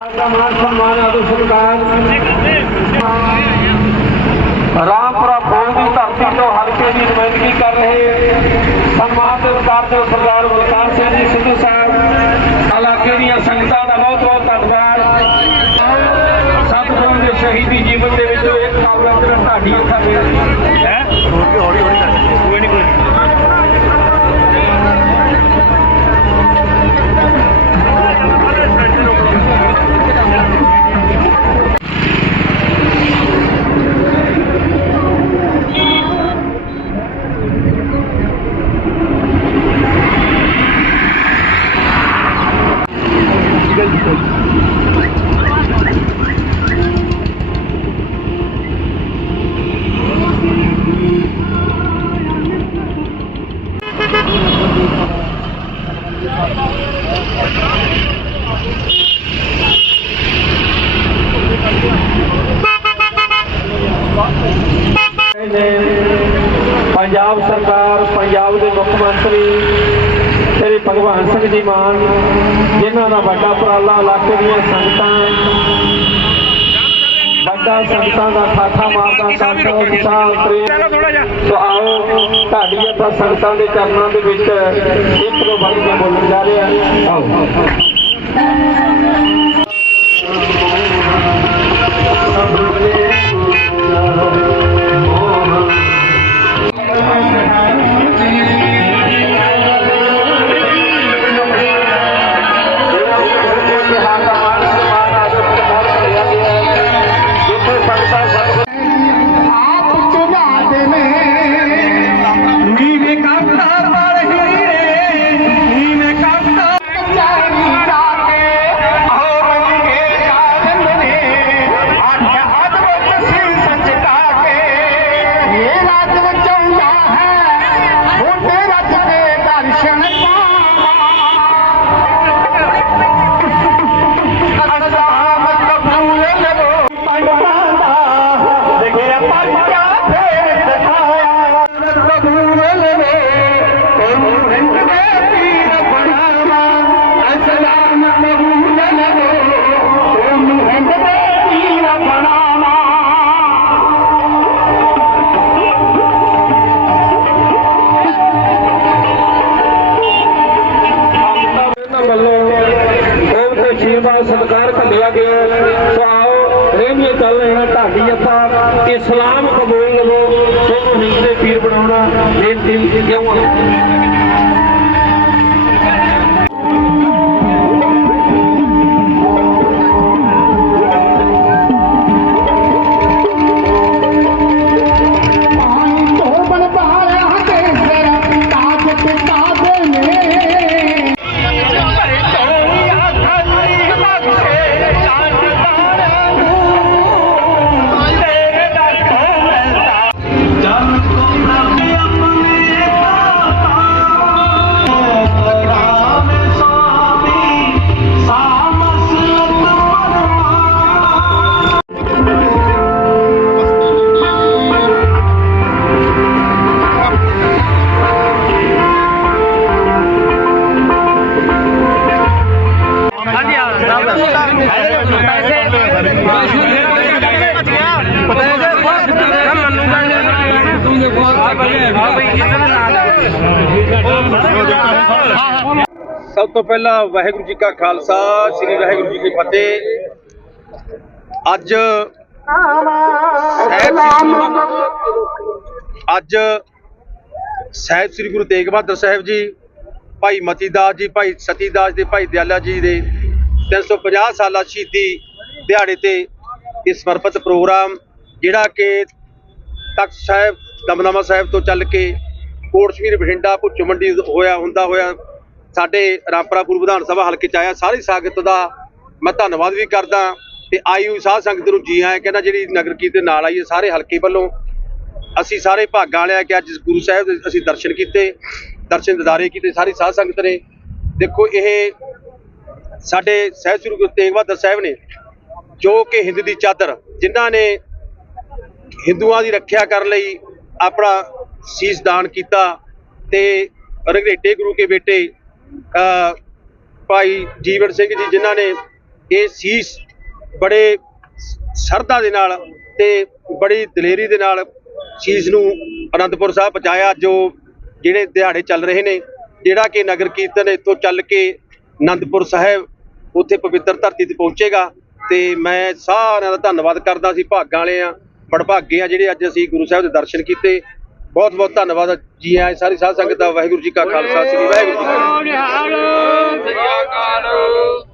ਦਾ ਮਾਨ ਸਨਮਾਨ ਆਦਰ ਸਤਿਕਾਰ ਰਾਮਪੁਰਾ ਫੌਜ ਦੀ ਧਰਤੀ ਤੋਂ ਹਲਕੇ ਦੀ ਨੁਮਾਇੰਦਗੀ ਕਰ ਰਹੇ ਸਨਮਾਨ ਦੇ ਉਤਾਰ ਦੇ ਸਰਦਾਰ ਬਲਕਾਰ ਸਿੰਘ ਜੀ, ਸਿੱਧੂ ਸਾਹਿਬ, ਇਲਾਕੇ ਦੀਆਂ ਸੰਗਤਾਂ ਦਾ ਬਹੁਤ ਬਹੁਤ ਧੰਨਵਾਦ। ਸਤਿਗੁਰੂ ਦੇ ਸ਼ਹੀਦੀ ਜੀਵਨ ਦੇ ਵਿੱਚ ਇੱਕ ਕਾਬਲਾ ਕਰਨ ਢਾਡੀ ਅੱਖਾਂ ਹੈ। ਹੌਲੀ ਹੌਲੀ ਭਗਵਾਨ ਸਿੰਘ ਜੀ ਮਾਨ ਜਿਨ੍ਹਾਂ ਦਾ ਵੱਡਾ ਉਪਰਾਲਾ ਇਲਾਕੇ ਦੀਆਂ ਸੰਗਤਾਂ ਵੱਡਾ ਸੰਗਤਾਂ ਦਾ ਖਾਤਾ ਮਾਰਦਾ ਸੰਤ ਉਤਸ਼ਾਹ ਪ੍ਰੇਮ। ਸੋ ਆਓ ਢਾਡੀਆਂ ਤਾਂ ਸੰਗਤਾਂ ਦੇ ਚਰਨਾਂ ਦੇ ਵਿੱਚ ਇੱਕ ਦੋ ਵਾਰੀ ਦੇ ਬੋਲਣ ਜਾ ਰਿਹਾ ਆਓ। اسلام قبول اٿا اسلم ابول لوو سون هتي پير بنائڻ بينتي ٿي ਸਭ ਤੋਂ ਪਹਿਲਾਂ ਵਾਹਿਗੁਰੂ ਜੀ ਕਾ ਖਾਲਸਾ ਸ੍ਰੀ ਵਾਹਿਗੁਰੂ ਜੀ ਕੀ ਫਤਿਹ। ਅੱਜ ਅੱਜ ਸਾਹਿਬ ਸ੍ਰੀ ਗੁਰੂ ਤੇਗ ਬਹਾਦਰ ਸਾਹਿਬ ਜੀ ਭਾਈ ਮਤੀ ਦਾਸ ਜੀ ਭਾਈ ਸਤੀ ਦਾਸ ਦੇ ਭਾਈ ਦਿਆਲਾ ਜੀ ਦੇ 350 ਸਾਲਾ ਸ਼ਹੀਦੀ ਦਿਹਾੜੇ ਤੇ ਇਹ ਸਮਰਪਿਤ ਪ੍ਰੋਗਰਾਮ ਜਿਹੜਾ ਕਿ ਤਖਤ ਸਾਹਿਬ ਦਮਦਮਾ ਸਾਹਿਬ ਤੋਂ ਚੱਲ ਕੇ ਕੋਟਸ਼ਮੀਰ ਬਠਿੰਡਾ ਭੁੱਚ ਮੰਡੀ ਹੋਇਆ, ਹੁੰਦਾ ਹੋਇਆ, ਸਾਡੇ ਰਾਮਪਰਾਪੁਰ ਵਿਧਾਨ ਸਭਾ ਹਲਕੇ ਚ ਆਇਆ। ਸਾਰੀ ਸੰਗਤ ਦਾ ਮੈਂ ਧੰਨਵਾਦ ਵੀ ਕਰਦਾ ਤੇ ਆਈ ਹੋਈ ਸਾਧ ਸੰਗਤ ਨੂੰ ਜੀ ਆਇਆਂ ਕਹਿੰਦਾ ਜਿਹੜੀ ਨਗਰ ਕੀਰਤਨ ਨਾਲ ਆਈ ਹੈ, ਸਾਰੇ ਹਲਕੇ ਵੱਲੋਂ। ਅਸੀਂ ਸਾਰੇ ਭਾਗਾਂ ਵਾਲਿਆ ਕਿ ਅੱਜ ਗੁਰੂ ਸਾਹਿਬ ਦੇ ਅਸੀਂ ਦਰਸ਼ਨ ਕੀਤੇ, ਦਰਸ਼ਨ ਦਿਦਾਰੇ ਕੀਤੇ, ਸਾਰੀ ਸਾਧ ਸੰਗਤ ਨੇ। ਦੇਖੋ ਇਹ ਸਾਡੇ ਸਹਿਬ ਸ੍ਰੀ ਗੁਰੂ ਤੇਗ ਬਹਾਦਰ ਸਾਹਿਬ ਨੇ, ਜੋ ਕਿ ਹਿੰਦ ਦੀ ਚਾਦਰ, ਜਿਨ੍ਹਾਂ ਨੇ ਹਿੰਦੂਆਂ ਦੀ ਰੱਖਿਆ ਕਰਨ ਲਈ ਆਪਣਾ ਸੀਸ ਦਾਨ ਕੀਤਾ ਤੇ ਰੰਗਰੇਟੇ ਗੁਰੂ ਕੇ ਬੇਟੇ ਭਾਈ ਜੀਵਨ ਸਿੰਘ ਜੀ ਜਿਨ੍ਹਾਂ ਨੇ ਇਹ ਸੀਸ ਬੜੇ ਸਰਦਾ ਦੇ ਨਾਲ ਤੇ ਬੜੀ ਦਲੇਰੀ ਦੇ ਨਾਲ ਸੀਸ ਨੂੰ ਅਨੰਦਪੁਰ ਸਾਹਿਬ ਪਹੁੰਚਾਇਆ, ਜੋ ਜਿਹੜੇ ਦਿਹਾੜੇ ਚੱਲ ਰਹੇ ਨੇ, ਜਿਹੜਾ ਕਿ ਨਗਰ ਕੀਰਤਨ ਇੱਥੋਂ ਚੱਲ ਕੇ ਅਨੰਦਪੁਰ ਸਾਹਿਬ ਉੱਥੇ ਪਵਿੱਤਰ ਧਰਤੀ ਤੇ ਪਹੁੰਚੇਗਾ ਤੇ ਮੈਂ ਸਾਰਿਆਂ ਦਾ ਧੰਨਵਾਦ ਕਰਦਾ ਸੀ, ਭਾਗਾਂ ਵਾਲੇ ਆ ਬੜਭਾਗੇ ਆ ਜਿਹੜੇ ਅੱਜ ਅਸੀਂ ਗੁਰੂ ਸਾਹਿਬ ਦੇ ਦਰਸ਼ਨ ਕੀਤੇ। ਬਹੁਤ ਬਹੁਤ ਧੰਨਵਾਦ ਜੀ ਆਏ ਸਾਰੀ ਸਾਧ ਸੰਗਤ ਦਾ। ਵਾਹਿਗੁਰੂ ਜੀ ਕਾ ਖਾਲਸਾ, ਸ੍ਰੀ ਵਾਹਿਗੁਰੂ ਜੀ ਕੀ ਫਤਿਹ।